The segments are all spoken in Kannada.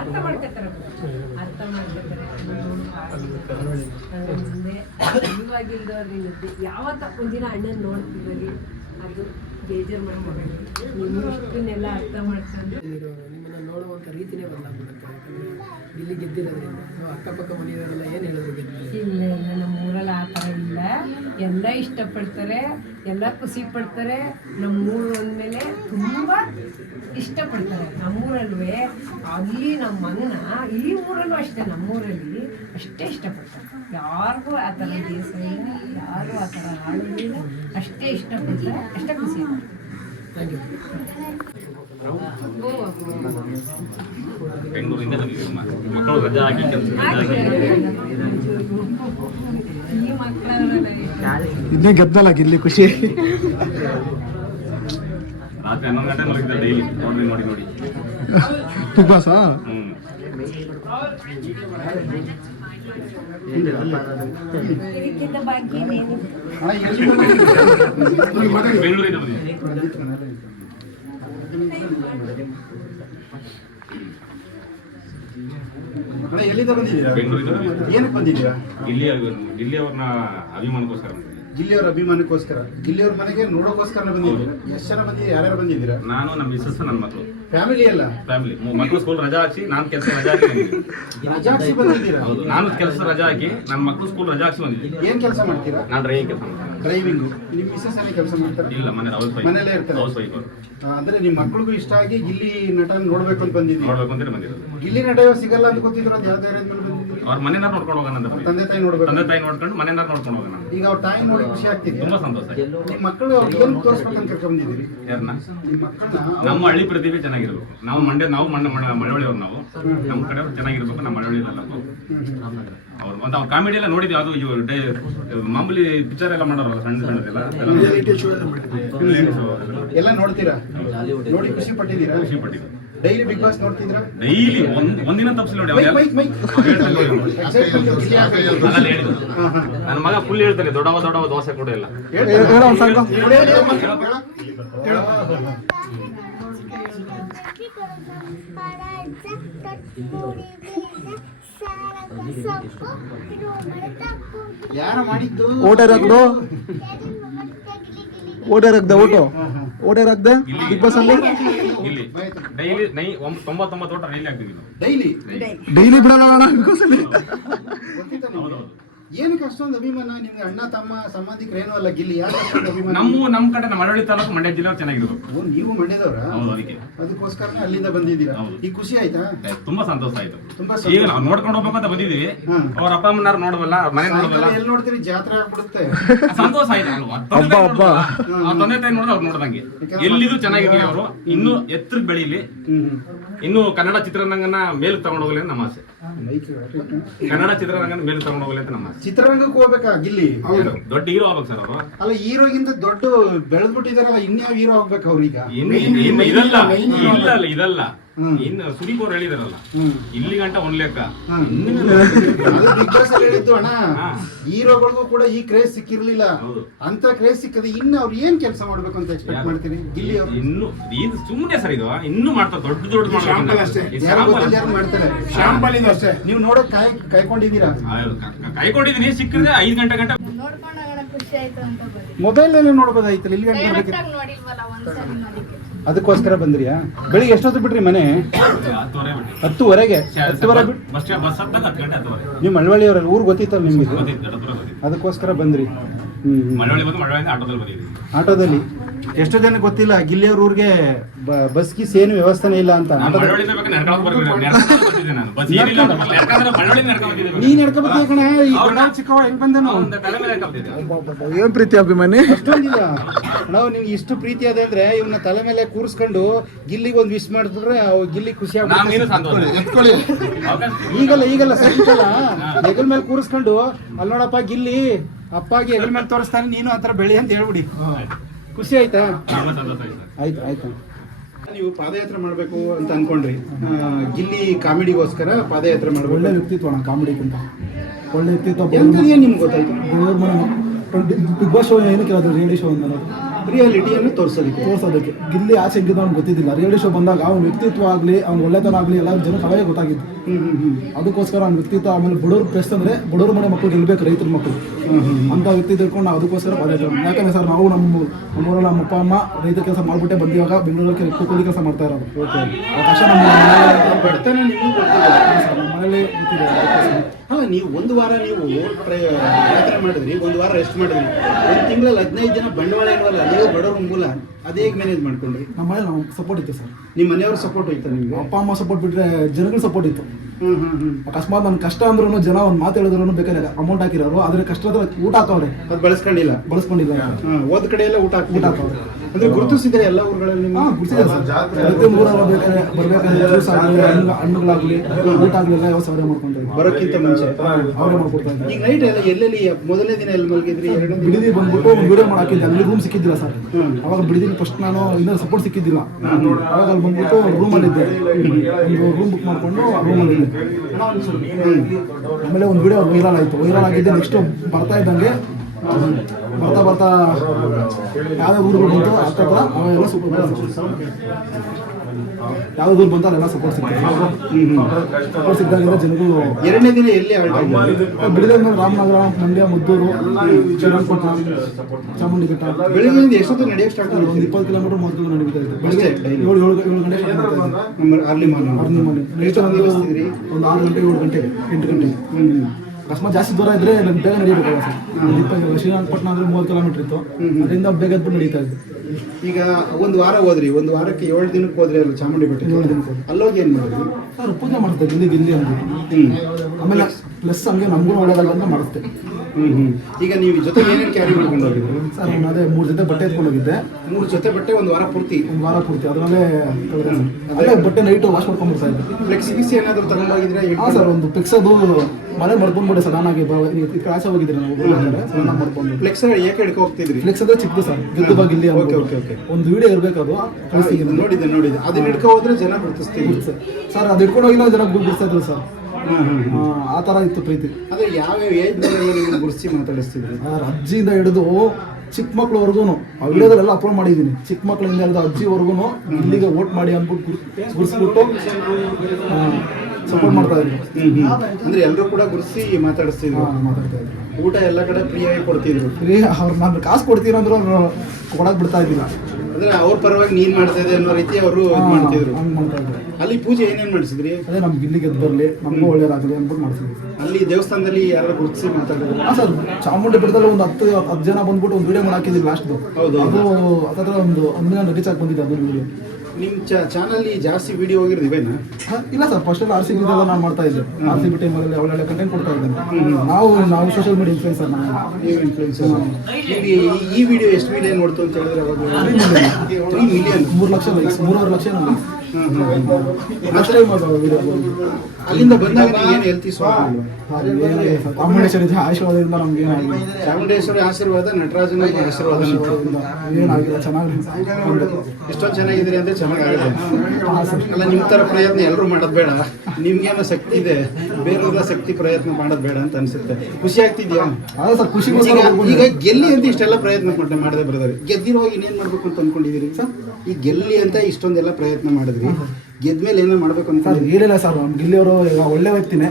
ಅರ್ಥ ಮಾಡ್ಕೊತಾರೆ ಮುಂದೆ ಇವಾಗಿಲ್ದವ್ರಿಗೆ ಯಾವತ್ತ ಒಂದಿನ ಅಣ್ಣನ ನೋಡ್ತಿದ್ರಿ ಅದು ಬೇಜಾರು ಮಾಡ್ಕೊಬೇಡಿ. ನೀವು ಇಷ್ಟನ್ನೆಲ್ಲ ಅರ್ಥ ಮಾಡ್ಕೊಂಡು ನಿಮ್ಮನ್ನ ನೋಡುವಂಥ ರೀತಿನೇ ಬದಲಾಗ್ಬಿಡುತ್ತೆ. ಯಾಕಂದರೆ ಇಲ್ಲಿ ಗೆದ್ದಿರೋದ್ರಿಂದ ಅಕ್ಕಪಕ್ಕ ಮನೆಯವರೆಲ್ಲ ಏನು ಹೇಳಿದ್ರು ಗೆದ್ದಿಲ್ಲ. ಇಲ್ಲ ನಮ್ಮ ಊರಲ್ಲಿ ಆ ಥರ ಇಲ್ಲ. ಎಲ್ಲ ಇಷ್ಟಪಡ್ತಾರೆ, ಎಲ್ಲ ಖುಷಿ ಪಡ್ತಾರೆ. ನಮ್ಮೂರು ಅಂದಮೇಲೆ ತುಂಬ ಇಷ್ಟಪಡ್ತಾರೆ. ನಮ್ಮೂರಲ್ವೇ ಅಲ್ಲಿ ನಮ್ಮ ಮಗನ ಈ ಊರಲ್ಲೂ ಅಷ್ಟೇ, ನಮ್ಮೂರಲ್ಲಿ ಅಷ್ಟೇ ಇಷ್ಟಪಡ್ತಾರೆ. ಯಾರಿಗೂ ಆ ಥರ ದೇಶ ಇಲ್ಲ, ಯಾರು ಆ ಥರ ಆಡೋದಿಲ್ಲ. ಅಷ್ಟೇ ಇಷ್ಟಪಡ್ತಾರೆ, ಅಷ್ಟೇ ಖುಷಿ. Thank you. ಬೆಂಗಳೂರಿಂದ ಮಕ್ಕಳು ರಜಾ ಹಾಕಿ ಈ ಮಕ್ಕಳವರೆಲ್ಲ ಇನ್ನೇ ಗೆದ್ದಲ್ಲ ಗಿಲ್ಲಿ ಖುಷಿ. ರಾತ್ರಿ 11 ಗಂಟೆ ಮಲಗಿದ್ದೆ ಡೈಲಿ. ನೋಡಿ ನೋಡಿ ನೋಡಿ ಬಿಗ್ ಬಾಸ್ ಇದಕ್ಕಿಂತ ಬಾಕಿ ಏನೇನು ಬೆಂಗಳೂರಿಂದ ಬಂದಿದ್ದೆ. ಎಲ್ಲಿಂದ ಬಂದಿದ್ದೀರಾ? ಬೆಂಗಳೂರಿಂದ ಏನಕ್ಕೆ ಬಂದಿದ್ದೀರಾ? ಗಿಲ್ಲಿ ಅವ್ರನ್ನ ಅಭಿಮಾನಕ್ಕೋಸ್ಕರ. ಗಿಲ್ಲಿಯವ್ರ ಅಭಿಮಾನಕ್ಕೋಸ್ಕರ, ಗಿಲ್ಲಿಯವ್ರ ಮನೆಗೆ ನೋಡೋಕ್ಕೋಸ್ಕರ ಬಂದಿದ್ದೀರಾ? ಎಷ್ಟು ಜನ ಬಂದಿದ್ದೀರಾ? ಯಾರ್ಯಾರು ಬಂದಿದ್ದೀರಾ? ನಾನು, ನಮ್ಮ ಮಿಸ್ಸಸ್, ನನ್ನ ಮಕ್ಕಳು, ಫ್ಯಾಮಿಲಿ ಎಲ್ಲ ಫ್ಯಾಮಿಲಿ. ಮಕ್ಕಳು ಸ್ಕೂಲ್ ರಜಾ ಹಾಕಿ, ನಾನು ಕೆಲಸ ರಜಾ ಹಾಕಿ ಬಂದಿದ್ದೀನಿ. ರಜಾ ಹಾಕ್ಸಿ ಬಂದಿದ್ದೀರಾ? ಹೌದು, ನಾನು ಕೆಲಸ ರಜಾ ಹಾಕಿ ನನ್ನ ಮಕ್ಕಳು ಸ್ಕೂಲ್ ರಜಾ ಹಾಕಿ ಬಂದಿದ್ದೀನಿ. ಏನ್ ಕೆಲಸ ಮಾಡ್ತೀರಾ? ನಾನು ಡ್ರೈವಿಂಗ್ ಕೆಲಸ ಮಾಡ್ತೀನಿ. ಡ್ರೈವಿಂಗ್. ನಿಮ್ಮ ಮಿಸ್ಸಸ್ ಏನೇ ಕೆಲಸ ಮಾಡ್ತಾರೆ? ಇಲ್ಲ, ಮನೆ ಹೌಸ್ ವೈಫ್. ಮನೇಲೇ ಇರ್ತಾರೆ. ಹೌಸ್ ವೈಫ್ ಅವರು. ಅಂದ್ರೆ ನಿಮ್ಮ ಮಕ್ಳಿಗೂ ಇಷ್ಟ ಆಗಿ ಗಿಲ್ಲಿ ನಟನ ನೋಡ್ಬೇಕು ಅಂತ ಬಂದಿದ್ದೀವಿ. ನೋಡ್ಬೇಕು ಅಂತೇಳಿ ಬಂದಿರೋದು. ಗಿಲ್ಲಿ ನಟ ಸಿಗಲ್ಲ ಅಂತ ಗೊತ್ತಿದ್ರು ಅದು ಯಾವ ಧೈರ್ಯದ ಮೇಲೆ ಬಂದಿದ್ದೀರಿ? ಅವ್ರ ಮನೆನಾರು ನೋಡ್ಕೊಂಡು ಹೋಗೋಣ ಅಂತ. ತಂದೆ ತಾಯಿ ನೋಡ್ಬೇಕು. ತಂದೆ ತಾಯಿ ನೋಡ್ಕೊಂಡು ಮನೆನಾರು ನೋಡ್ಕೊಂಡು ಹೋಗೋಣ. ಈಗ ಅವ್ರ ತಾಯಿ ನೋಡಿ ಖುಷಿ ಆಗ್ತಿದೆ. ತುಂಬಾ ಸಂತೋಷ. ನಿಮ್ಮ ಮಕ್ಕಳು ಅವ್ರಿಗೆ ಏನು ತೋರಿಸ್ಬೇಕಂತ ಕರ್ಕೊಂಡ್ ಬಂದಿದ್ದೀರಿ? ಯಾರನ್ನ? ನಿಮ್ಮ ಮಕ್ಕಳನ್ನ ನಮ್ಮ ಹಳ್ಳಿ ಪ್ರತಿಭೆ ಚೆನ್ನಾಗಿರ್ಬೇಕು. ನಾವು ಮಳವಳ್ಳಿಯವ್ರು. ನಾವು ನಮ್ಮ ಕಡೆ ಚೆನ್ನಾಗಿರ್ಬೇಕು. ನಮ್ಮ ಮಳವಳ್ಳಿಯಲ್ಲ ಅವ್ರು ಅಂತ ಅವ್ರ ಕಾಮಿಡಿ ಎಲ್ಲ ನೋಡಿದ್ವಿ. ಅದು ಮಾಮೂಲಿ ಪಿಕ್ಚರ್ ಎಲ್ಲ ಮಾಡೋರಲ್ಲ, ಸಣ್ಣ ಸಣ್ಣದೆಲ್ಲ ಎಲ್ಲ ನೋಡ್ತೀರಾ? ನೋಡಿ ಖುಷಿ ಪಟ್ಟಿದ್ದೀರಾ? ಖುಷಿ ಪಟ್ಟಿದ್ವಿ. ಡೈಲಿ ಬಿಗ್ ಬಾಸ್ ನೋಡ್ತಿದ್ರಾ? ಡೈಲಿ ಒಂದಿನ ತಪ್ಪಿಸಿಲ್ಲ ನೋಡಿ. ಅದ್ರಲ್ಲಿ ಹೇಳಿದ್ರು ನನ್ನ ಮಗ ಫುಲ್ ಹೇಳ್ತಾರೆ, ದೊಡ್ಡವ ದೋಸೆ ಕೂಡ ಇಲ್ಲ. ಯಾರ ಮಾಡಿದ್ದು? ಓಟರ್ ಹಾಕ್ದು ಓಟರ್ ಹಾಕ್ದೆ ಓಟರ್ ಹಾಕ್ದೆ ಬಿಗ್ ಬಾಸ್ ಅಲ್ಲಿ ಇಲ್ಲಿ ಡೈಲಿ 99 ಓಟ ಡೈಲಿ ಆಗ್ತಿದ್ವಿ. ಡೈಲಿ ಬಿಡಲ್ಲ ಬಿಗ್ ಬಾಸ್ ಅಲ್ಲಿ. ಏನಕ್ಕೆ ಅಷ್ಟೊಂದು ಅಭಿಮಾನ ನಿಮ್ಗೆ? ಅಣ್ಣ ತಮ್ಮ ಸಂಬಂಧಿಕರು ಏನೋ ಅಲ್ಲ ಗಿಲ್ಲಿ, ಯಾಕೆ ಅಷ್ಟೊಂದು ಅಭಿಮಾನ? ನಮ್ಮ ಕಡೆ ನಮ್ಮ ಮಳವಳ್ಳಿ ತಾಲೂಕು ಮಂಡ್ಯ ಜಿಲ್ಲೆ ಚೆನ್ನಾಗಿರ್ಬೇಕು. ನೀವು ಮಂಡ್ಯದವ್ರ? ಹೌದು, ಅದಕ್ಕೆ ಅದಕ್ಕೋಸ್ಕರನೇ ಅಲ್ಲಿಂದ ಬಂದಿದ್ದೀರಾ. ಈಗ ಖುಷಿ ಆಯ್ತಾ? ತುಂಬಾ ಸಂತೋಷ ಆಯ್ತು. ತುಂಬಾ ಈಗ ನಾವು ನೋಡ್ಕೊಂಡು ಹೋಗ್ಬೇಕು ಅಂತ ಬಂದಿದ್ವಿ. ಅವ್ರ ಅಪ್ಪ ಅಮ್ಮನಾರು ನೋಡವಲ್ಲ, ಮನೆ ನೋಡವಲ್ಲ, ಎಲ್ಲಿ ನೋಡ್ತೀರಿ? ಜಾತ್ರೆ ಆಗ್ಬಿಡುತ್ತೆ. ಸಂತೋಷ ಆಯ್ತು ಅಲ್ವಾ? ತಂದೆ ತಾಯಿ ನೋಡಿದ್ರೆ ಅವ್ರು ನೋಡ್ದಂಗೆ ಎಲ್ಲಿದು ಚೆನ್ನಾಗಿರ್ಲಿ. ಅವರು ಇನ್ನೂ ಎತ್ತರಕ್ಕೆ ಬೆಳೀಲಿ, ಇನ್ನು ಕನ್ನಡ ಚಿತ್ರರಂಗನ ಮೇಲೆ ತಗೊಂಡು ಹೋಗ್ಲಿ ಅಂತ ನಮ್ಮ ಆಸೆ. ಕನ್ನಡ ಚಿತ್ರರಂಗನ ಮೇಲೆ ತಗೊಂಡು ಹೋಗ್ಲಿ ಅಂತ ನಮ್ಮ ಆಸೆ. ಚಿತ್ರರಂಗಕ್ಕೆ ಹೋಗ್ಬೇಕಾ ಗಿಲ್ಲಿ? ದೊಡ್ಡ ಹೀರೋ ಆಗ್ಬೇಕು ಸರ್ ಅವರು. ಅಲ್ಲ, ಹೀರೋಗಿಂತ ದೊಡ್ಡ ಬೆಳೆದ್ಬಿಟ್ಟಿದಾರಲ್ಲ, ಇನ್ಯಾವ ಹೀರೋ ಆಗ್ಬೇಕು ಅವ್ರೀಗ? ಇನ್ನು ಇದಲ್ಲ ಇನ್ನು ಸುದೀಪ್ ಅವ್ರು ಹೇಳಿದಾರಲ್ಲ, ಇಲ್ಲಿ ಗಂಟ ಒಂದ್ ಲೆಕ್ಕ. ಬಿಗ್ ಬಾಸ್ ಅಲ್ಲಿ ಹೇಳಿದ್ದು ಅಣ್ಣ, ಹೀರೋಗಳಿಗೂ ಕೂಡ ಈ ಕ್ರೇಜ್ ಸಿಕ್ಕಿರ್ಲಿಲ್ಲ. ಅಂತ ಕ್ರೇಜ್ ಸಿಕ್ಕದೆ ಇನ್ನು ಅವ್ರು ಏನ್ ಕೆಲಸ ಮಾಡ್ಬೇಕು ಅಂತ ಎಕ್ಸ್ಪೆಕ್ಟ್ ಮಾಡ್ತೀರಿ ಗಿಲ್ಲಿ ಅವರು? ಇನ್ನು ಇದು ಸುಮ್ಮನೆ ಸರ್, ಇದು ಇನ್ನೂ ಮಾಡ್ತಾರೆ, ದೊಡ್ಡ ಮಾಡ್ತಾರೆ. ನೀವು ನೋಡಕ್ ಕಾಯ್ಕೊಂಡಿದ್ದೀರಾ? ಕಾಯ್ಕೊಂಡಿದೀನಿ. ಸಿಕ್ಕಿದ್ರೆ 5 ಗಂಟೆ ಗಂಟೆ ಮೊಬೈಲ್ ನಲ್ಲಿ ನೋಡ್ಬೋದಾಯ್ತಲ್ಲ, ಇಲ್ಲಿ ಗಂಟೆ ಅದಕ್ಕೋಸ್ಕರ ಬಂದ್ರಿಯಾ? ಬೆಳಿಗ್ಗೆ ಎಷ್ಟೊತ್ತು ಬಿಟ್ರಿ ಮನೆ? 10:30ಗೆ. ನೀವು ಮಳವಳ್ಳಿಯವರಲ್ಲ, ಊರು ಗೊತ್ತಿತ್ತಲ್ಲ ನಿಮ್ಗೆ? ಅದಕ್ಕೋಸ್ಕರ ಬಂದ್ರಿ. ಆಟೋದಲ್ಲಿ. ಎಷ್ಟೋ ಜನ ಗೊತ್ತಿಲ್ಲ ಗಿಲ್ಲಿಯವ್ರ ಊರಿಗೆ ಬಸ್ ಗೀಸ್ ಏನು ವ್ಯವಸ್ಥೆನೇ ಇಲ್ಲ ಅಂತ. ನೀನ್ ನಡ್ಕೊಬರ್ತೀಯ ಕಣ. ಚಿಕ್ಕವ ಹೆಂಗ್ ಬಂದ? ಏನ್ ಪ್ರೀತಿ ಅಭಿಮಾನಿ ಅಷ್ಟೊಂದಿಲ್ಲ ನಾವು. ನಿಮ್ಗೆ ಇಷ್ಟು ಪ್ರೀತಿ ಅದೇ ಅಂದ್ರೆ ಇವನ್ನ ತಲೆ ಮೇಲೆ ಕೂರಿಸ್ಕೊಂಡು ಗಿಲ್ಲಿಗೆ ಒಂದು ವಿಶ್ ಮಾಡಿಬಿಟ್ರೆ ಗಿಲ್ಲಿ ಖುಷಿ ಆಗ್ಬಿಡುತ್ತೆ. ಈಗಲ್ಲ ಸರಿತಲ್ಲ, ಹೆಗಲ್ ಮೇಲೆ ಕೂರಿಸ್ಕೊಂಡು ಅಲ್ಲಿ ನೋಡಪ್ಪ ಗಿಲ್ಲಿ ಅಪ್ಪಾಗಿ ಹೆಗಲ್ ಮೇಲೆ ತೋರಿಸ್ತಾನೆ, ನೀನು ಆತರ ಬೆಳಿ ಅಂತ ಹೇಳ್ಬಿಡಿ. ಖುಷಿ ಆಯ್ತಾ? ಆಯ್ತು. ನೀವು ಪಾದಯಾತ್ರೆ ಮಾಡ್ಬೇಕು ಅಂತ ಅನ್ಕೊಂಡ್ರಿ, ಗಿಲ್ಲಿ ಕಾಮಿಡಿಗೋಸ್ಕರ ಪಾದಯಾತ್ರೆ ಮಾಡ್ಬೇಕು. ಒಳ್ಳೆ ವ್ಯಕ್ತಿತ್ವ ಕಾಮಿಡಿಗಿಂತ ಒಳ್ಳೆ ವ್ಯಕ್ತಿತ್ವ. ನಿಮ್ಗೆ ಗೊತ್ತಾಯ್ತು? ಬಿಗ್ ಬಾಸ್ ಶೋ ಏನಕ್ಕೆ ರಿಯಾಲಿಟಿ ಶೋ ಅಂದ ರಿಯಾಲಿಟಿಯನ್ನು ತೋರಿಸೋದಕ್ಕೆ. ಗಿಲ್ಲಿ ಆಚೆ ಹೆಂಗಿದ್ದು ಅವ್ನು ಗೊತ್ತಿದ್ದಿಲ್ಲ. ರಿಯಾಲಿಟಿ ಶೋ ಬಂದಾಗ ಅವ್ನ ವ್ಯಕ್ತಿತ್ವ ಆಗಲಿ ಅವ್ನ ಒಳ್ಳೆತನ ಆಗಲಿ ಎಲ್ಲ ಜನಕ್ಕೆ ಅವಾಗೇ ಗೊತ್ತಾಗಿದ್ದು. ಅದಕ್ಕೋಸ್ಕರ ಅವ್ನ ವ್ಯಕ್ತಿತ್ವ, ಆಮೇಲೆ ಬಡವ್ರ ಪ್ರೆಸ್ ಅಂದರೆ ಬಡವ್ರ ಮನೆ ಮಕ್ಕಳು ಗೆಲ್ಲಬೇಕು, ರೈತರ ಮಕ್ಕಳು ಅಂತ ವ್ಯಕ್ತಿ ತಿಳ್ಕೊಂಡು ನಾವು ಅದಕ್ಕೋಸ್ಕರ ಪಾದಯಾತ್ರೆ. ಯಾಕಂದರೆ ಸರ್ ನಾವು ನಮ್ಮೂರಲ್ಲಿ ನಮ್ಮ ಅಪ್ಪ ಅಮ್ಮ ರೈತ ಕೆಲಸ ಮಾಡಿಬಿಟ್ಟೆ ಬಂದಿವಾಗ ಬೆಂಗಳೂರಲ್ಲಿ ಕೂಲಿ ಕೆಲಸ ಮಾಡ್ತಾ ಇರೋದು. ಕಷ್ಟ ನಮ್ಮ ಬಡತನ ನಿಮಗೂ ಗೊತ್ತಿಲ್ಲ ಸರ್, ನಮ್ಮ ಮನೇಲಿ ಗೊತ್ತಿದೆ. ಹಾಂ, ನೀವು ಒಂದು ವಾರ ನೀವು ಯಾತ್ರೆ ಮಾಡಿದ್ರಿ, ಒಂದು ವಾರ ರೆಸ್ಟ್ ಮಾಡಿದ್ರಿ, ಒಂದು ತಿಂಗಳಲ್ಲಿ 15 ದಿನ ಬಂಡವಾಳ ಇಲ್ವಲ್ಲ, ನೀವು ಬಡವ್ರ ಮೂಲ ಅದು ಹೇಗೆ ಮ್ಯಾನೇಜ್ ಮಾಡ್ಕೊಂಡ್ರಿ? ನಮ್ಮ ಮನೇಲಿ ನಾವು ಸಪೋರ್ಟ್ ಇತ್ತು ಸರ್. ನಿಮ್ಮ ಮನೆಯವ್ರ ಸಪೋರ್ಟ್ ಹೋಯ್ತಾ ನಿಮಗೆ? ಅಪ್ಪ ಅಮ್ಮ ಸಪೋರ್ಟ್ ಬಿಟ್ಟರೆ ಜನಗಳ ಸಪೋರ್ಟ್ ಇತ್ತು. ಅಕಸ್ಮಾತ್ ನನ್ನ ಕಷ್ಟ ಅಂದ್ರೂ ಜನ ಒಂದು ಮಾತು ಹೇಳಿದ್ರು ಬೇಕಾದ್ರೆ ಅಮೌಂಟ್ ಹಾಕಿರೋರು, ಆದರೆ ಕಷ್ಟದ ಊಟ ಹಾಕವ್ರೆ, ಅದು ಬಳಸ್ಕೊಂಡಿಲ್ಲ. ಹೋದ ಕಡೆ ಎಲ್ಲ ಊಟ ಹಾಕವ್ರೆ. ಅಂದ್ರೆ ಗುರುತಿಸಿದ್ರೆ ಎಲ್ಲ ಊರುಗಳಲ್ಲಿ ಗುರುತಿಸಿದೆ ಸರ್. ಪ್ರತಿ ಊರಲ್ಲಿ ಬರ್ಬೇಕಾದ್ರೆ ಜ್ಯೂಸ್ ಆಗಲಿ, ಹಣ್ಣುಗಳಾಗಲಿ, ಊಟ ಆಗಲಿ ಎಲ್ಲ ವ್ಯವಸ್ಥೆ ಅವರೇ ಮಾಡ್ಕೊಂಡ್ರೆ ಬರೋಕ್ಕಿಂತ ಮುಂಚೆ ಅವರೇ ಮಾಡ್ಕೊಡ್ತಾ ಇದ್ದಾರೆ. ಈಗ ನೈಟ್ ಎಲ್ಲ ಎಲ್ಲೆಲ್ಲಿ ಮೊದಲನೇ ದಿನ ಎಲ್ಲಿ ಮಲಗಿದ್ರಿ? ಬಿಡಿದಿ ಬಂದ್ಬಿಟ್ಟು ಒಂದು ವಿಡಿಯೋ ಮಾಡಾಕಿದ್ದೆ, ಅಲ್ಲಿ ರೂಮ್ ಸಿಕ್ಕಿದ್ದಿಲ್ಲ ಸರ್. ಅವಾಗ ಬಿಡಿದಿನ ಫಸ್ಟ್ ನಾನು ಇನ್ನೂ ಸಪೋರ್ಟ್ ಸಿಕ್ಕಿದ್ದಿಲ್ಲ. ಅವಾಗ ಅಲ್ಲಿ ಬಂದ್ಬಿಟ್ಟು ರೂಮಲ್ಲಿದ್ದೆ, ಒಂದು ರೂಮ್ ಬುಕ್ ಮಾಡಿಕೊಂಡು ಆ ರೂಮಲ್ಲಿದ್ದೆ. ಆಮೇಲೆ ಒಂದು ವಿಡಿಯೋ ವೈರಲ್ ಆಯಿತು. ವೈರಲ್ ಆಗಿದ್ದೆ. ನೆಕ್ಸ್ಟ್ ಬರ್ತಾ ಇದ್ದಂಗೆ ಬರ್ತಾ ಯಾವ್ಯಾವ ಊರುಗಳು ಬಂತು ಹತ್ತತ್ರ ಅವೆಲ್ಲ ಸಪೋರ್ಟ್ ಯಾವ್ದು ಊರು ಬಂತು ಅಲ್ಲೆಲ್ಲ ಸಪೋರ್ಟ್ ಸಿಗ್ತದೆ. ಸಪೋರ್ಟ್ ಸಿಕ್ಕಿದಾಗಿಂದ ಜನಗಳು. ಎರಡನೇ ದಿನ ಎಲ್ಲಿ ಬಿಡಿದ ರಾಮನಗರ, ಮಂಡ್ಯ, ಮದ್ದೂರು, ಶ್ರೀರಂಗಪಟ್ಟಣ, ಚಾಮುಂಡಿಬೆಟ್ಟ. ಬೆಳಿಗ್ಗೆಯಿಂದ ಎಷ್ಟೊತ್ತು ನಡೆಯೋಕೆ ಸ್ಟಾರ್ಟ್ ಮಾಡಿ? ಒಂದು 20 ಕಿಲೋಮೀಟರ್ 30 ಕಿಲೋಮೀಟರ್ ನಡೀತಾ ಇತ್ತು. ಬೆಳಿಗ್ಗೆ 7 ಗಂಟೆ ಅರ್ಲಿ ಮಾರ್ನಿಂಗ್ ನೆಕ್ಸ್ಟ್ ಒಂದು 6 ಗಂಟೆ 7 ಗಂಟೆ 8 ಗಂಟೆ. ಅಕಸ್ಮಾತ್ ಜಾಸ್ತಿ ದೂರ ಇದ್ರೆ ನನಗೆ ಬೇಗ ನಡೀಬೇಕಲ್ಲ ಸರ್. ಶ್ರೀರಂಗಪಟ್ಟಣ ಅಂದರೆ 30 ಕಿಲೋಮೀಟರ್ ಇತ್ತು, ಅದರಿಂದ ಬೇಗ ಎದ್ಬಿಟ್ಟು ನಡೀತಾ ಇತ್ತು. ಈಗ ಒಂದು ವಾರ ಹೋದ್ರಿ, ಒಂದು ವಾರಕ್ಕೆ 7 ದಿನಕ್ಕೆ ಹೋದ್ರಿ ಅಲ್ಲ ಚಾಮುಂಡಿ ಬೆಟ್ಟ? 7 ದಿನಕ್ಕೆ ಅಲ್ಲೋಗಿ ಏನು ಮಾಡಿದ್ರಿ? ಸರ್ ಪೂಜೆ ಮಾಡ್ತೇವೆ ಗಿಲ್ಲಿ ಅಂದ್ಬಿಟ್ಟು. ಆಮೇಲೆ ಪ್ಲಸ್ ಹಂಗೆ ನಮಗೂ ಒಳ್ಳೆಯದಲ್ಲ ಅಂತ ಮಾಡಿಸ್ತೇವೆ. ಈಗ ನೀವು ಜೊತೆಗೆ ಏನೇನು ಕ್ಯಾರಿ ಮಾಡ್ಕೊಂಡು ಹೋಗಿದ್ರಿ? ಸರ್ ನಾನು ಅದೇ 3 ಜೊತೆ ಬಟ್ಟೆ ಎತ್ಕೊಂಡು ಹೋಗಿದ್ದೆ. 3 ಜೊತೆ ಬಟ್ಟೆ ಒಂದು ವಾರ ಪೂರ್ತಿ? ಅದರಲ್ಲೇ ಅದೇ ಬಟ್ಟೆ ನೈಟು ವಾಶ್ ಮಾಡ್ಕೊಂಡು ಬರ್ತಾ ಇದ್ದೆ. ಫ್ಲೆಕ್ಸಿ ಗಿಕ್ಸಿ ಏನಾದರೂ ತಗೊಂಡೋಗಿದ್ರೆ? ಹಾಂ ಸರ್, ಒಂದು ಫಿಕ್ಸ್ ಅದು ಮನೆ ಮಾಡ್ಕೊಂಡ್ಬಿಟ್ಟೆ ಸಡನ್ನಾಗಿ. ಕ್ಲಾಸೆ ಹೋಗಿದ್ರಿ ನಾವು, ಸಡನ್ನಾಗಿ ಮಾಡ್ಕೊಂಡು. ಫ್ಲೆಕ್ಸ್ ಏಕೆ ಹಿಡ್ಕೊ ಹೋಗ್ತಿದ್ರಿ? ಫ್ಲೆಕ್ಸ್ ಅಂದ್ರೆ ಚಿಕ್ಕದು ಸರ್, ಗೆದ್ದು ಬಾಗಿಲ್ಲಿ ಒಂದು ವಿಡಿಯೋ ಇರಬೇಕು, ಅದು ಕಳಿಸ್ತೀವಿ. ನೋಡಿದೆ ಅದನ್ನ ಹಿಡ್ಕೊ ಹೋದ್ರೆ ಜನ ಗುರುತಿಸ್ತೀವಿ ಸರ್. ಅದು ಹಿಡ್ಕೊಂಡು ಹೋಗಿಲ್ಲ ಜನ ಗುರುತಿಸ್ತಾ ಇದ್ರು ಸರ್. ಆ ಥರ ಇತ್ತು ಪ್ರೀತಿ. ಅದೇ ಯಾವ್ಯಾವ ಏಜ್ ನೀವು ಗುರುತಿಸಿ ಮಾತಾಡಿಸ್ತಿದ್ರಿ? ಅಜ್ಜಿಯಿಂದ ಹಿಡಿದು ಚಿಕ್ಕ ಮಕ್ಳವರೆಗೂ ಆ ವಿಡಿಯೋದಲ್ಲೆಲ್ಲ ಅಪ್ಲೋಡ್ ಮಾಡಿದ್ದೀನಿ. ಚಿಕ್ಕ ಮಕ್ಕಳಿಂದ ಹಿಡಿದು ಅಜ್ಜಿವರೆಗೂ ಇಲ್ಲಿಗೆ ವೋಟ್ ಮಾಡಿ ಅಂದ್ಬಿಟ್ಟು ಗುರುಸ್ಬಿಟ್ಟು ಸಪೋರ್ಟ್ ಮಾಡ್ತಾ ಇದ್ರು. ಅಂದ್ರೆ ಎಲ್ಲರೂ ಕೂಡ ಗುರುಸಿ ಮಾತಾಡಿಸ್ತಿದ್ರು, ಮಾತಾಡ್ತಾ ಇದ್ರು. ಊಟ ಎಲ್ಲ ಕಡೆ ಫ್ರೀಯಾಗಿ ಕೊಡ್ತಿದ್ರು. ಅವ್ರು ನಾನು ಕಾಸು ಕೊಡ್ತೀನಿ ಅಂದ್ರು ಅವ್ರು ಕೊಡಕ್ ಬಿಡ್ತಾ ಇದ್ದಿಲ್ಲ. ಅಂದ್ರೆ ಅವ್ರ ಪರವಾಗಿ ನೀನ್ ಮಾಡ್ತಾ ಇದೆ ಅನ್ನೋ ರೀತಿ ಅವರು ಮಾಡ್ತಿದ್ರು. ಅಲ್ಲಿ ಪೂಜೆ ಏನೇನ್ ಮಾಡಿಸಿದ್ರಿ? ಅದೇ ನಮ್ಗೆ ಇಲ್ಲಿಗೆ ಎದ್ದು ಬರಲಿ, ನಮಗೂ ಒಳ್ಳೇದಾಗಲಿ ಅಂದ್ಬಿಟ್ಟು ಮಾಡ್ತಿದ್ವಿ. ಅಲ್ಲಿ ದೇವಸ್ಥಾನದಲ್ಲಿ ಯಾರು ಗುರುತಿಸಿ ಮಾತಾಡಿದ್ರು? ಹಾಂ ಸರ್, ಚಾಮುಂಡಿ ಬೆಟ್ಟದಲ್ಲಿ ಒಂದು 10 ಜನ ಬಂದ್ಬಿಟ್ಟು ಒಂದು ವಿಡಿಯೋ ಮಾಡಿ ಹಾಕಿದ್ವಿ ಲಾಸ್ಟ್ದು. ಹೌದು, ಅದು ಹತ್ತಿರ ಒಂದು 1 ದಿನ ರೀಚ್ ಆಗಿ ಬಂದಿದೆ ಅದು ವಿಡಿಯೋ. ನಿಮ್ಮ ಚಾನಲ್ ಜಾಸ್ತಿ ವಿಡಿಯೋ ಹೋಗಿರೋದು ಇವೇನಾ? ಇಲ್ಲ ಸರ್, ಫಸ್ಟ್ ಎಲ್ಲ RCB ನಾನು ಮಾಡ್ತಾ ಇದ್ದೆ. RCB ಟೈಮಲ್ಲಿ ಒಳ್ಳೆ ಕಂಟೆಂಟ್ ಕೊಡ್ತಾ ಇದ್ದೆ. ನಾವು ಸೋಷಿಯಲ್ ಮೀಡಿಯಾ ಇನ್ಫ್ಲುಯೆನ್ಸರ್. ನೀವು ಇನ್ಫ್ಲುಯೆನ್ಸರ್. ಈ ವಿಡಿಯೋ ಎಷ್ಟು ಮಿಲಿಯನ್ ನೋಡ್ತು ಅಂತ ಹೇಳಿದ್ರೆ ಅವಾಗ? 3 ಮಿಲಿಯನ್. 3 ಲಕ್ಷ ಲೈಕ್ಸ್, 3.5 ಲಕ್ಷ ಅಲ್ಲಿಂದ ಬಂದಾಗ ಏನು ಹೇಳ್ತೀವಿ? ಚಾಮುಂಡೇಶ್ವರಿ ಆಶೀರ್ವಾದದಿಂದ ನಮ್ಗೆ ಏನಾಗಿಲ್ಲ. ಚಾಮುಂಡೇಶ್ವರಿ ಆಶೀರ್ವಾದ, ನಟರಾಜನ ಆಶೀರ್ವಾದ ಏನಾಗಿಲ್ಲ, ಚೆನ್ನಾಗಿ ಎಷ್ಟೊಂದು ಚೆನ್ನಾಗಿದ್ದೀರಿ ಅಂದ್ರೆ ಚೆನ್ನಾಗಿದೆ. ಅಲ್ಲ, ನಿಮ್ಮ ಥರ ಪ್ರಯತ್ನ ಎಲ್ಲರೂ ಮಾಡೋದು ಬೇಡ. ನಿಮ್ಗೇನೋ ಶಕ್ತಿ ಇದೆ, ಬೇರೆಲ್ಲ ಶಕ್ತಿ ಪ್ರಯತ್ನ ಮಾಡೋದು ಬೇಡ ಅಂತ ಅನ್ಸುತ್ತೆ. ಖುಷಿ ಆಗ್ತಿದ್ಯಾ? ಅದೇ ಸರ್, ಖುಷಿ. ಈಗ ಗೆಲ್ಲಿ ಅಂತ ಇಷ್ಟೆಲ್ಲ ಪ್ರಯತ್ನ ಮಾಡದೆ ಬರೋದಾರೆ, ಗೆದ್ದಿರುವಾಗ ಇನ್ನೇನು ಮಾಡ್ಬೇಕು ಅಂತ ಅನ್ಕೊಂಡಿದ್ದೀರಿ ಸರ್? ಈ ಗೆಲ್ಲಿ ಅಂತ ಇಷ್ಟೊಂದೆಲ್ಲ ಪ್ರಯತ್ನ ಮಾಡಿದ್ರಿ, ಗೆದ್ಮೇಲೆ ಏನೋ ಮಾಡ್ಬೇಕು ಅಂತ ಏನಿಲ್ಲ ಸರ್. ನಮ್ಮ ಗಿಲ್ಲಿಯವರು ಈಗ ಒಳ್ಳೆ ವ್ಯಕ್ತಿನೇ,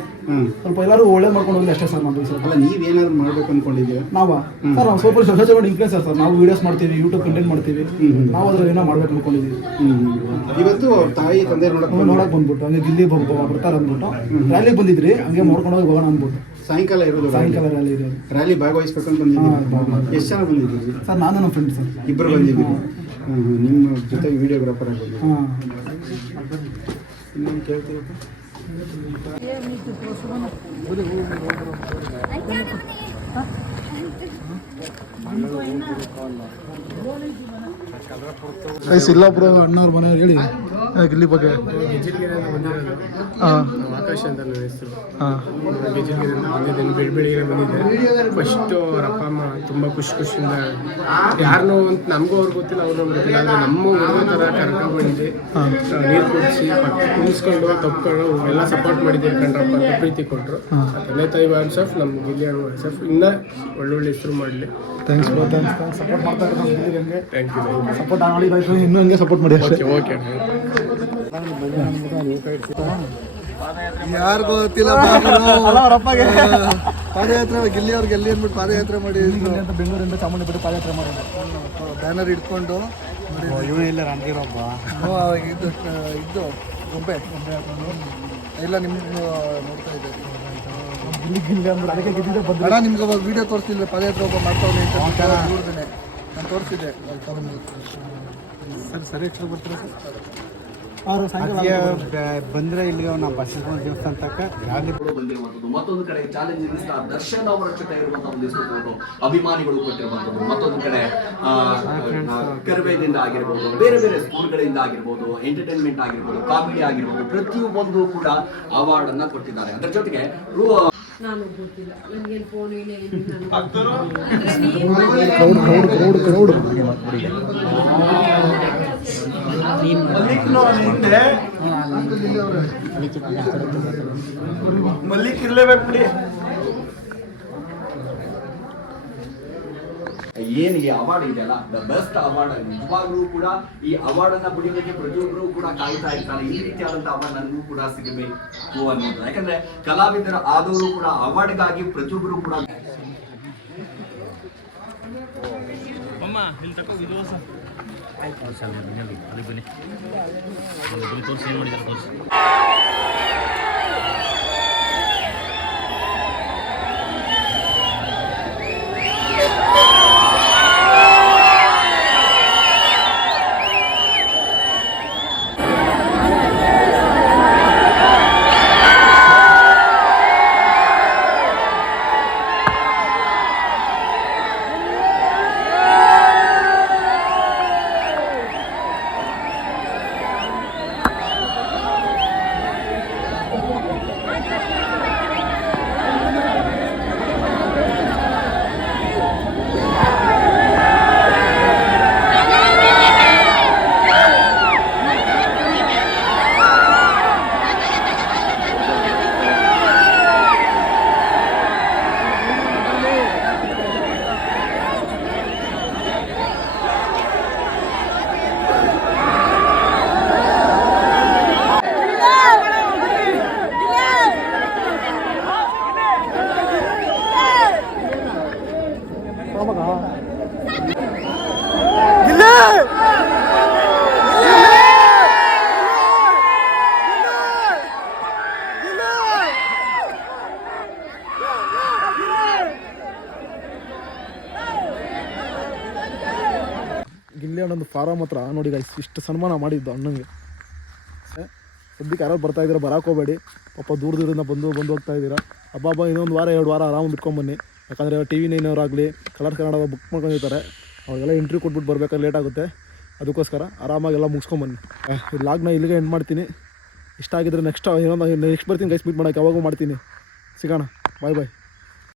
ಸ್ವಲ್ಪ ಎಲ್ಲರೂ ಒಳ್ಳೆ ಮಾಡ್ಕೊಂಡು ಹೋಗಿ ಅಷ್ಟೇ ಸರ್. ನಮ್ಗೆ ಸರ್ ಅಲ್ಲ, ನೀವೇನಾದ್ರು ಮಾಡ್ಬೇಕು ಅನ್ಕೊಂಡಿದ್ದೀವಿ ನಾವು ಸರ್. ನಾವು ಸ್ವಲ್ಪ ಸೋಷಿಯಲ್ ಇನ್ಫ್ಲುಯೆನ್ಸರ್ ಸರ್. ನಾವು ವಿಡಿಯೋಸ್ ಮಾಡ್ತೀವಿ, ಯೂಟ್ಯೂಬ್ ಕಂಟೆಂಟ್ ಮಾಡ್ತೀವಿ. ನಾವು ಅದ್ರಲ್ಲಿ ಏನೋ ಮಾಡ್ಬೇಕು ಅನ್ಕೊಂಡಿದ್ದೀವಿ. ಇವತ್ತು ಅವ್ರ ತಾಯಿ ತಂದೆ ನೋಡಕ್ ಬಂದ್ಬಿಟ್ಟು ಹಂಗೆ ಗಿಲ್ಲಿ ಬರ್ತಾರೆ ಅಂದ್ಬಿಟ್ಟು ರ್ಯಾಲಿಗೆ ಬಂದಿದ್ರಿ, ಹಂಗೆ ನೋಡ್ಕೊಂಡು ಹೋಗಿ ಹೋಗೋಣ ಅಂದ್ಬಿಟ್ಟು. ಸಾಯಂಕಾಲ ಇರೋದು, ಸಾಯಂಕಾಲ ರ್ಯಾಲಿ ಇರೋದು. ರ್ಯಾಲಿ ಭಾಗವಹಿಸ್ಬೇಕು ಅಂತ ಬಂದಿದ್ದೀವಿ. ಎಷ್ಟು ಜನ ಬಂದಿದ್ದೀವಿ ಸರ್? ನಾನು ನಮ್ಮ ಫ್ರೆಂಡ್ ಸರ್ ಇಬ್ಬರು ಬಂದಿದ್ದೀವಿ. ನಿಮ್ಮ ಜೊತೆಗೆ ವಿಡಿಯೋಗ್ರಾಫರ್ ಆಗಿ ಬಂದಿದ್ದೀವಿ. ಇನ್ನೇನು ಕೇಳ್ತೀರಪ್ಪ? ಇಲ್ಲಾಪುರ ಅಣ್ಣವ್ರ ಮನೆಯವ್ರು ಹೇಳಿ ಗಿಲ್ಲಿ ಬಗ್ಗೆ ಗೆಜ್ಜಿಲ್ಗೆರೆಯಿಂದ ಬಂದಿರೋದು. ಹಾಂ ಆಕಾಶ್ ಅಂತ ನನ್ನ ಹೆಸರು. ಹಾಂ ಗೆಜ್ಜಿಲ್ಗೆರೆಯಿಂದ ಬಂದಿದ್ದೇನೆ. ಬೆಳಿಗ್ಗೆ ಬಂದಿದ್ದೆ. ಫಸ್ಟು ಅವ್ರ ಅಪ್ಪ ಅಮ್ಮ ತುಂಬ ಖುಷಿಯಿಂದ ಯಾರನ್ನೋ ಅಂತ ನಮಗೂ ಅವ್ರಿಗೆ ಗೊತ್ತಿಲ್ಲ, ಅವ್ರು ನಮ್ಗೆ ಗೊತ್ತಿಲ್ಲ, ಆದರೆ ನಮ್ಮ ಹುಡುಗ ಥರ ಕರ್ಕೊಂಡ್ಬಂದು ನೀರು ಕುಡಿಸಿ ಕುಣಿಸ್ಕೊಂಡು ತಪ್ಕೊಂಡು ಎಲ್ಲ ಸಪೋರ್ಟ್ ಮಾಡಿದ್ದೀರಿ ಕಣ್ರಪ್ಪ ಅಂತ ಪ್ರೀತಿ ಕೊಟ್ಟರು. ತಂದೆ ತಾಯಿ ವಾಟ್ಸಪ್ ನಮ್ಮ ಗಿಲ್ಲಿ ಅಣ್ಣ ವಾಟ್ಸಪ್ ಇನ್ನೂ ಒಳ್ಳೊಳ್ಳೆ ಹೆಸರು ಮಾಡಲಿ. ಥ್ಯಾಂಕ್ಸ್ ಬ್ರೋ, ಥ್ಯಾಂಕ್ಸ್ ಸಪೋರ್ಟ್ ಮಾಡ್ತಾ ಇರೋದು ನಮ್ಮ ಗಿಲ್ಲಿಗೆ ಹಂಗೆ ಥ್ಯಾಂಕ್ ಯು. ಸಪೋರ್ಟ್ ಆಗಲಿ ಲೈಫ್ ಇನ್ನೂ ಹಂಗೆ ಸಪೋರ್ಟ್ ಮಾಡಿ ಅಷ್ಟೇ. ಓಕೆ ಯಾರಿಗೂ ಗೊತ್ತಿಲ್ಲ ಪಾದಯಾತ್ರೆ ಗಿಲ್ಲಿ ಅವ್ರಿಗೆ ಎಲ್ಲಿ ಅಂದ್ಬಿಟ್ಟು ಪಾದಯಾತ್ರೆ ಮಾಡಿ ಅಂತ ಬೆಂಗಳೂರಿಂದ ಚಾಮುಂಡಿ ಬೆಟ್ಟ ಪಾದಯಾತ್ರೆ ಮಾಡೋದು ಬ್ಯಾನರ್ ಇಟ್ಕೊಂಡು ಇವನೆಲ್ಲ ರಂಗಿರೊಬ್ಬ ಇದು ಗೊಂಬೆ ಎಲ್ಲ ನಿಮ್ಗೆ ನೋಡ್ತಾ ಇದ್ದೆ. ಗಿಲ್ಲಿ ಅಂದ್ರೆ ಅದಕ್ಕೆ ಗೆದ್ದಿದ್ದೆ ಬಂದು ಅಣ್ಣ ನಿಮ್ಗೆ ಅವಾಗ ವಿಡಿಯೋ ತೋರಿಸ್ತಿಲ್ಲ ಪಾದಯಾತ್ರೆ ಒಬ್ಬ ಮಾಡ್ತಾವನೆ ಅಂತ ನೋಡಿದ್ದೇನೆ, ನಾನು ತೋರಿಸಿದ್ದೆ. ಸರಿ ಎಷ್ಟು ಬರ್ತೀರಾ ಸರ್? ಅವರು ಸಾಯಂಕಾಲ ಬಂದರೆ ಇಲ್ಲಿಗೆ ನಾವು ಬಸವೇಶ್ವರ ದೇವಸ್ಥಾನ ತನಕ ಯಾವ್ದು ಬಂದಿರುವಂಥದ್ದು. ಮತ್ತೊಂದು ಕಡೆ ಚಾಲೆಂಜಿಂಗ್ ಸ್ಟಾರ್ ದರ್ಶನ್ ಅವರ ಜೊತೆ ಇರುವಂತಹ ಒಂದು ಹೆಸರು ಅಭಿಮಾನಿಗಳು ಕೊಟ್ಟಿರುವಂಥದ್ದು. ಮತ್ತೊಂದು ಕಡೆ ಕರ್ವೇದಿಂದ ಆಗಿರ್ಬೋದು, ಬೇರೆ ಬೇರೆ ಸ್ಕೂಲ್ಗಳಿಂದ ಆಗಿರ್ಬೋದು, ಎಂಟರ್ಟೈನ್ಮೆಂಟ್ ಆಗಿರ್ಬೋದು, ಕಾಮಿಡಿ ಆಗಿರ್ಬೋದು, ಪ್ರತಿಯೊಂದು ಕೂಡ ಅವಾರ್ಡ್ ಅನ್ನ ಕೊಟ್ಟಿದ್ದಾರೆ. ಅದರ ಜೊತೆಗೆ ನಾನು ಗೊತ್ತಿಲ್ಲ, ನನಗೇನು ಫೋನ್ ಇಲ್ಲ ಏನಿಲ್ಲ. ಕ್ರೌಡ್ ಮಲ್ಲಿಕ್ ಇರ್ಲೇಬೇಕು ಬಿಡಿ. ಏನು ಈ ಅವಾರ್ಡ್ ಇದೆಯಲ್ಲ, ದ ಬೆಸ್ಟ್ ಅವಾರ್ಡ್. ನಿಜವಾಗ್ಲೂ ಕೂಡ ಈ ಅವಾರ್ಡ್ ಅನ್ನ ಪಡೆಯೋದಕ್ಕೆ ಪ್ರತಿಯೊಬ್ಬರು ಕೂಡ ಕಾಯ್ತಾ ಇರ್ತಾರೆ. ಈ ರೀತಿಯಾದಂತಹ ಅವಾರ್ಡ್ ನನಗೂ ಕೂಡ ಸಿಗಬೇಕು ಅನ್ನೋದು. ಯಾಕಂದ್ರೆ ಕಲಾವಿದರು ಆದವರು ಕೂಡ ಅವಾರ್ಡ್ಗಾಗಿ ಪ್ರತಿಯೊಬ್ಬರು ಕೂಡ ಗಿಲ್ಲಿ ಅಣ್ಣಂದು ಫಾರಮ್ ಹತ್ರ ನೋಡಿ ಗೈಸ್ ಇಷ್ಟು ಸನ್ಮಾನ ಮಾಡಿದ್ದು ಅಣ್ಣಂಗೆ. ಸದ್ಯಕ್ಕೆ ಯಾರು ಬರ್ತಾ ಇದ್ದೀರಾ ಬರೋಕೆ ಹೋಗಬೇಡಿ, ಪಾಪ ದೂರ ದೂರದಿಂದ ಬಂದು ಹೋಗ್ತಾ ಇದ್ದೀರಾ. ಹಬ್ಬ ಇನ್ನೊಂದು ವಾರ 2 ವಾರ ಆರಾಮಾಗಿ ಬಿಟ್ಕೊಂಬನ್ನಿ. ಯಾಕಂದರೆ TV 9 ಅವರಾಗಲಿ ಕಲರ್ಸ್ ಕನ್ನಡ ಬುಕ್ ಮಾಡ್ಕೊಂಡಿರ್ತಾರೆ, ಅವ್ರಿಗೆಲ್ಲ ಇಂಟ್ರ್ಯೂ ಕೊಟ್ಬಿಟ್ಟು ಬರ್ಬೇಕಾದ್ರೆ ಲೇಟ್ ಆಗುತ್ತೆ. ಅದಕ್ಕೋಸ್ಕರ ಆರಾಮಾಗೆಲ್ಲ ಮುಗಿಸ್ಕೊಂಬನ್ನಿ. ಈ ಲಾಗ್ನ ಇಲ್ಲಿಗೆ ಎಂಡ್ ಮಾಡ್ತೀನಿ. ಇಷ್ಟ ಆಗಿದ್ರೆ ನೆಕ್ಸ್ಟ್ ಬರ್ತೀನಿ ಗೈಸ್, ಮೀಟ್ ಮಾಡೋಕ್ಕೆ ಯಾವಾಗೂ ಮಾಡ್ತೀನಿ. ಸಿಗೋಣ, ಬಾಯ್ ಬಾಯ್.